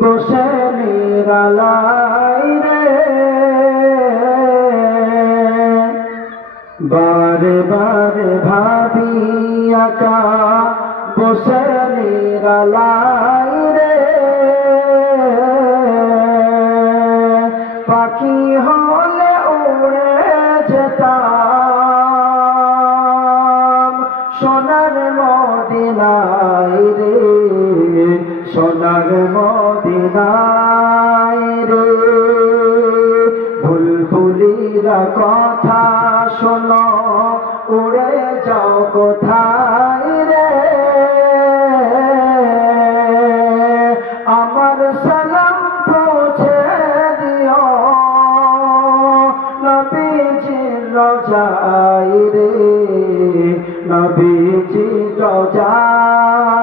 বসে নিরালাই রে। বারে বারে ভাবি আকা বসে নিরালাই রে। পাখি হলে উড়ে যেতাম, সোনার মদিনাই রে। সোনার মদিনায় রে। ভুলভুলিরা কথা শোনো, উড়ে যাও কোথায় রে? আমার সালাম পৌঁছে দিও, নবীজির রজাই রে। নবীজির রজাই